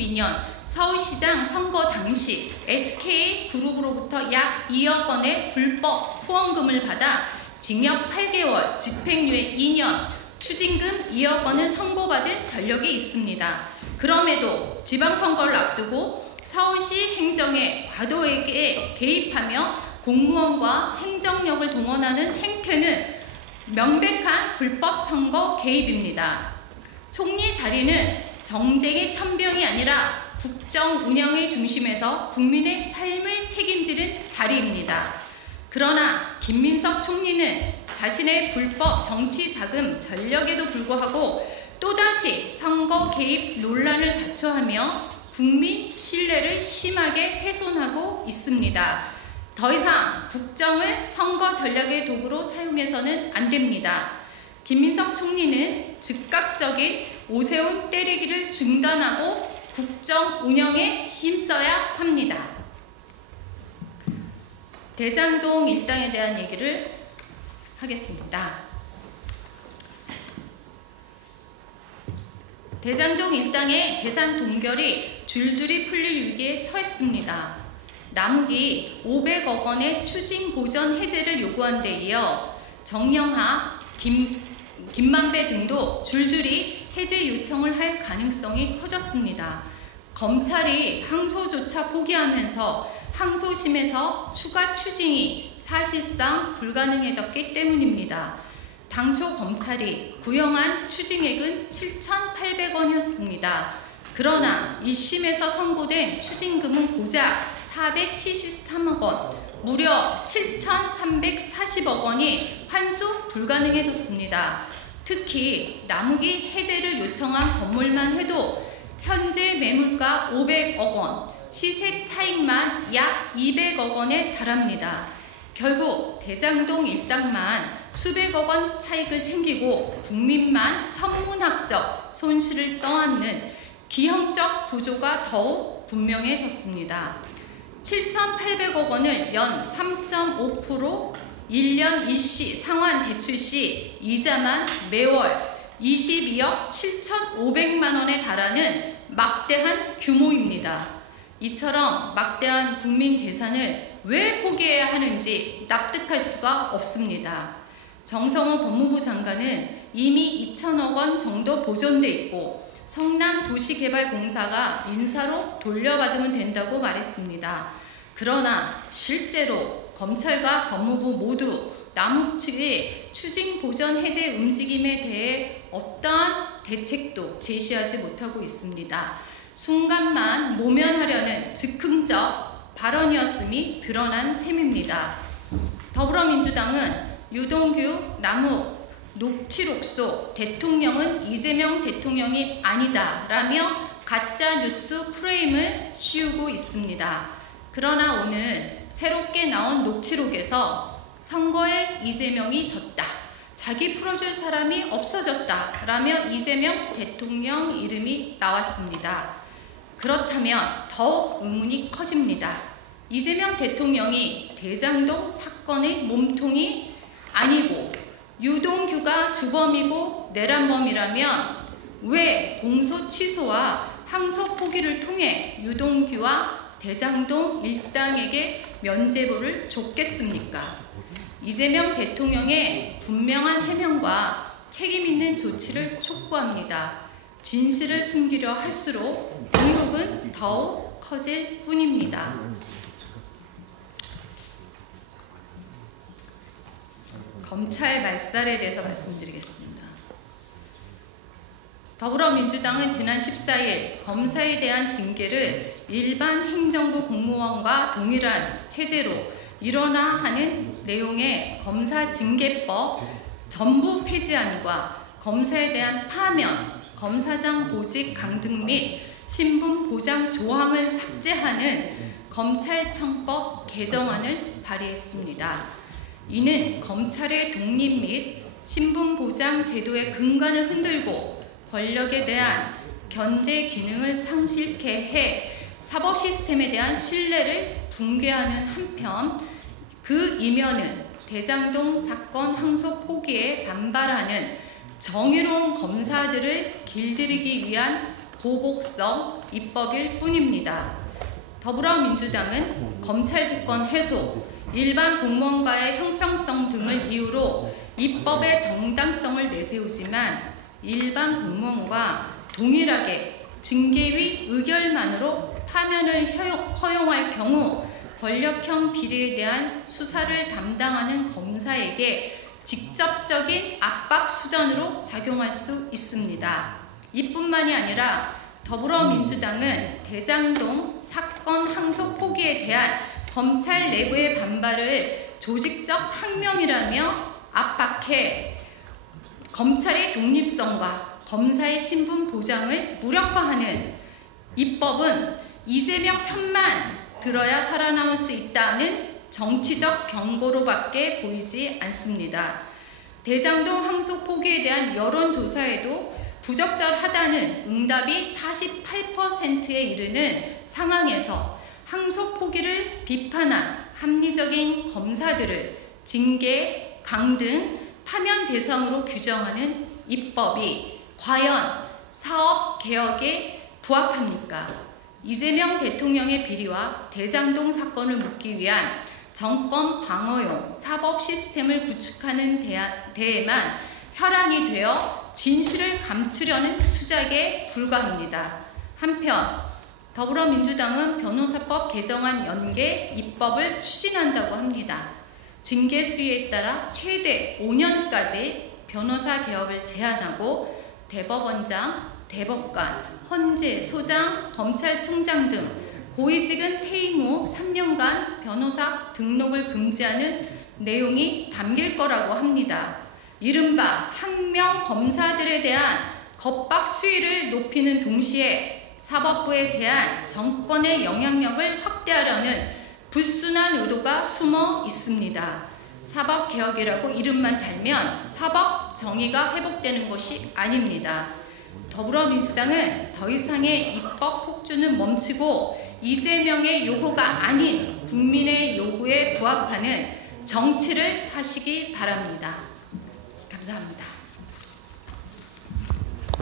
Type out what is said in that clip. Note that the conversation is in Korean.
2022년 서울시장 선거 당시 SK그룹으로부터 약 2억 원의 불법 후원금을 받아 징역 8개월, 집행유예 2년, 추징금 2억 원을 선고받은 전력이 있습니다. 그럼에도 지방선거를 앞두고 서울시 행정에 과도하게 개입하며 공무원과 행정력을 동원하는 행태는 명백한 불법 선거 개입입니다. 총리 자리는 정쟁의 천병이 아니라 국정 운영의 중심에서 국민의 삶을 책임지는 자리입니다. 그러나 김민석 총리는 자신의 불법 정치 자금 전력에도 불구하고 또다시 선거 개입 논란을 자초하며 국민 신뢰를 심하게 훼손하고 있습니다. 더 이상 국정을 선거 전략의 도구로 사용해서는 안 됩니다. 김민석 총리는 즉각적인 오세훈 때리기를 중단하고 국정 운영에 힘써야 합니다. 대장동 일당에 대한 얘기를 하겠습니다. 대장동 일당의 재산 동결이 줄줄이 풀릴 위기에 처했습니다. 남욱이 500억 원의 추징 보전 해제를 요구한 데 이어 정영하, 김만배 등도 줄줄이 해제 요청을 할 가능성이 커졌습니다. 검찰이 항소조차 포기하면서 항소심에서 추가 추징이 사실상 불가능해졌기 때문입니다. 당초 검찰이 구형한 추징액은 7,800원이었습니다. 그러나 1심에서 선고된 추징금은 고작 473억 원, 무려 7,340억 원이 환수 불가능해졌습니다. 특히 남욱이 해제를 요청한 건물만 해도 현재 매물가 500억 원, 시세 차익만 약 200억 원에 달합니다. 결국 대장동 일당만 수백억 원 차익을 챙기고 국민만 천문학적 손실을 떠안는 기형적 구조가 더욱 분명해졌습니다. 7,800억 원을 연 3.5% 1년 일시 상환 대출 시 이자만 매월 22억 7,500만 원에 달하는 막대한 규모입니다. 이처럼 막대한 국민 재산을 왜 포기해야 하는지 납득할 수가 없습니다. 정성호 법무부 장관은 이미 2천억 원 정도 보존돼 있고 성남도시개발공사가 인사로 돌려받으면 된다고 말했습니다. 그러나 실제로 검찰과 법무부 모두 남욱 측의 추징 보전 해제 움직임에 대해 어떠한 대책도 제시하지 못하고 있습니다. 순간만 모면하려는 즉흥적 발언이었음이 드러난 셈입니다. 더불어민주당은 유동규, 남욱, 녹취록소 대통령은 이재명 대통령이 아니다 라며 가짜 뉴스 프레임을 씌우고 있습니다. 그러나 오늘 새롭게 나온 녹취록에서 선거에 이재명이 졌다, 자기 풀어줄 사람이 없어졌다 라며 이재명 대통령 이름이 나왔습니다. 그렇다면 더욱 의문이 커집니다. 이재명 대통령이 대장동 사건의 몸통이 아니고 유동규가 주범이고 내란범이라면 왜 공소 취소와 항소 포기를 통해 유동규와 대장동 일당에게 면죄부를 줬겠습니까? 이재명 대통령의 분명한 해명과 책임 있는 조치를 촉구합니다. 진실을 숨기려 할수록 의혹은 더욱 커질 뿐입니다. 검찰 말살에 대해서 말씀드리겠습니다. 더불어민주당은 지난 14일 검사에 대한 징계를 일반 행정부 공무원과 동일한 체제로 일어나 하는 내용의 검사징계법 전부 폐지안과 검사에 대한 파면, 검사장 보직 강등 및 신분 보장 조항을 삭제하는 검찰청법 개정안을 발의했습니다. 이는 검찰의 독립 및 신분 보장 제도의 근간을 흔들고 권력에 대한 견제 기능을 상실케 해 사법 시스템에 대한 신뢰를 붕괴하는 한편 그 이면은 대장동 사건 항소 포기에 반발하는 정의로운 검사들을 길들이기 위한 보복성 입법일 뿐입니다. 더불어민주당은 검찰 특권 해소, 일반 공무원과의 형평성 등을 이유로 입법의 정당성을 내세우지만 일반 공무원과 동일하게 징계위 의결만으로 파면을 허용할 경우 권력형 비리에 대한 수사를 담당하는 검사에게 직접적인 압박 수단으로 작용할 수 있습니다. 이뿐만이 아니라 더불어민주당은 대장동 사건 항소 포기에 대한 검찰 내부의 반발을 조직적 항명이라며 압박해 검찰의 독립성과 검사의 신분 보장을 무력화하는 입법은 이재명 편만 들어야 살아남을 수 있다는 정치적 경고로밖에 보이지 않습니다. 대장동 항소 포기에 대한 여론조사에도 부적절하다는 응답이 48%에 이르는 상황에서 항소 포기를 비판한 합리적인 검사들을 징계, 강등, 파면 대상으로 규정하는 입법이 과연 사업개혁에 부합합니까? 이재명 대통령의 비리와 대장동 사건을 묻기 위한 정권 방어용 사법 시스템을 구축하는 데에만 혈안이 되어 진실을 감추려는 수작에 불과합니다. 한편 더불어민주당은 변호사법 개정안 연계 입법을 추진한다고 합니다. 징계 수위에 따라 최대 5년까지 변호사 개업을 제한하고 대법원장, 대법관, 헌재, 소장, 검찰총장 등 고위직은 퇴임 후 3년간 변호사 등록을 금지하는 내용이 담길 거라고 합니다. 이른바 학명 검사들에 대한 겁박 수위를 높이는 동시에 사법부에 대한 정권의 영향력을 확대하려는 불순한 의도가 숨어 있습니다. 사법개혁이라고 이름만 달면 사법 정의가 회복되는 것이 아닙니다. 더불어민주당은 더 이상의 입법 폭주는 멈추고 이재명의 요구가 아닌 국민의 요구에 부합하는 정치를 하시기 바랍니다. 감사합니다.